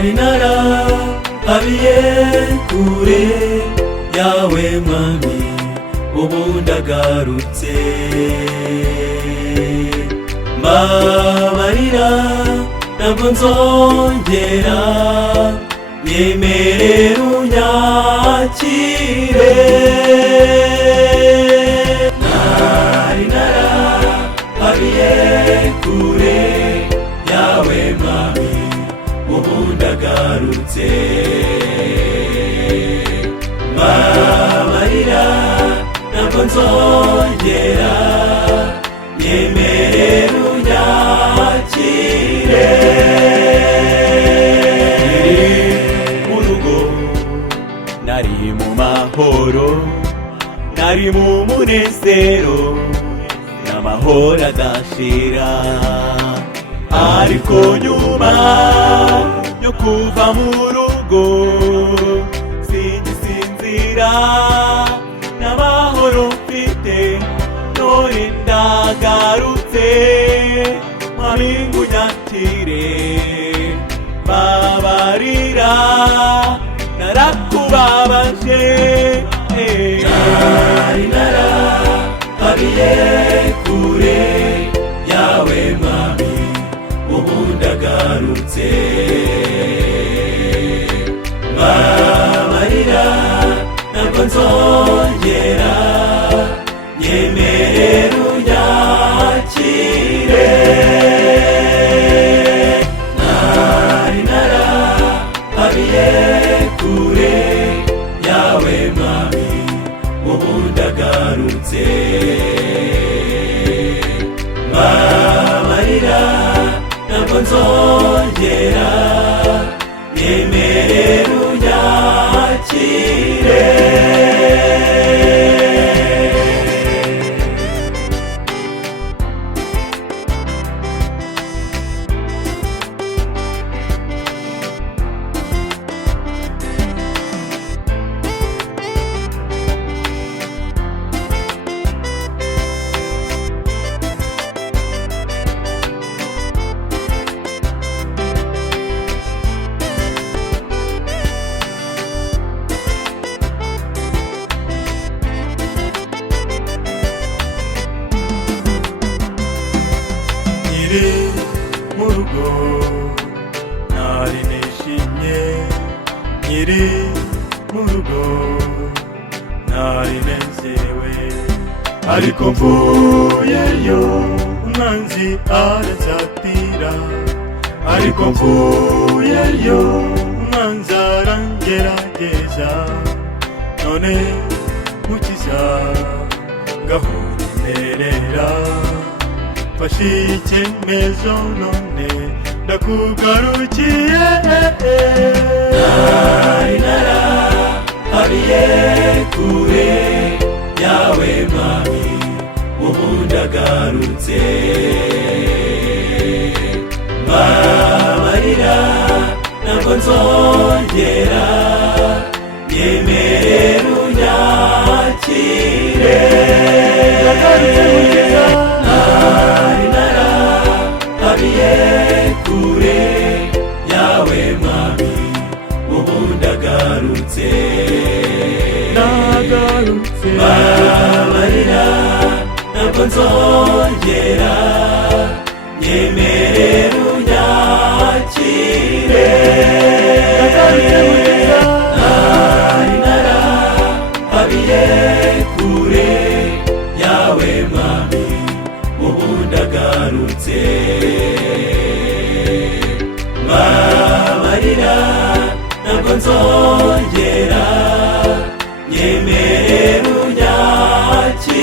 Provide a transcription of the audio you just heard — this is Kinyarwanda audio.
nari narahabiye kure yawe mwami, ubu ndagarutse. Mbabarira ntabwo nzongera, nyemerera unyakire. Nari narahabiye kure yawe mwami, ubu ndagarutse. Mbabarira ntabwo nzongera, nyemerera unyakire. Mu rugo nari mu mahoro, nari mu munezero n'amahoro adashira, ariko nyuma yo kuva mu rugo singisinzira, n'amahoro mfite none ndagarutse. Mwami ngunyakire, mbabarira narakubabaje. Nari narahabiye kure yawe mwami, ubu ndagarutse. Mbabarira ntabwo nzongera, nyemerera unyakire. Nari narahabiye kure yawe mwami, ubu ndagarutse. Mbabarira ntabwo nzongera, nyemerera unyakire. Nkiri mu rugo nari nishimye, nkiri mu rugo nari nezerewe, ariko mvuyeyo umwanzi aransatira, ariko mvuyeyo umwanzi arangerageza. None mukiza ngaho nyemerera, mfashe icyemezo none ndakugarukiye. Nari narahabiye kure yawe mwami, ubu ndagarutse. Mbabarira ntabwo nzongera, nyemerera unyakire. Nari narahabiye kure yawe mwami, ubu ndagarutse. Mbabarira ntabwo nzongera, nyemerera unyakire. Nari narahabiye kure yawe mwami, ubu ndagarutse. Mbabarira ntabwo nzongera, nyemerera unyakire.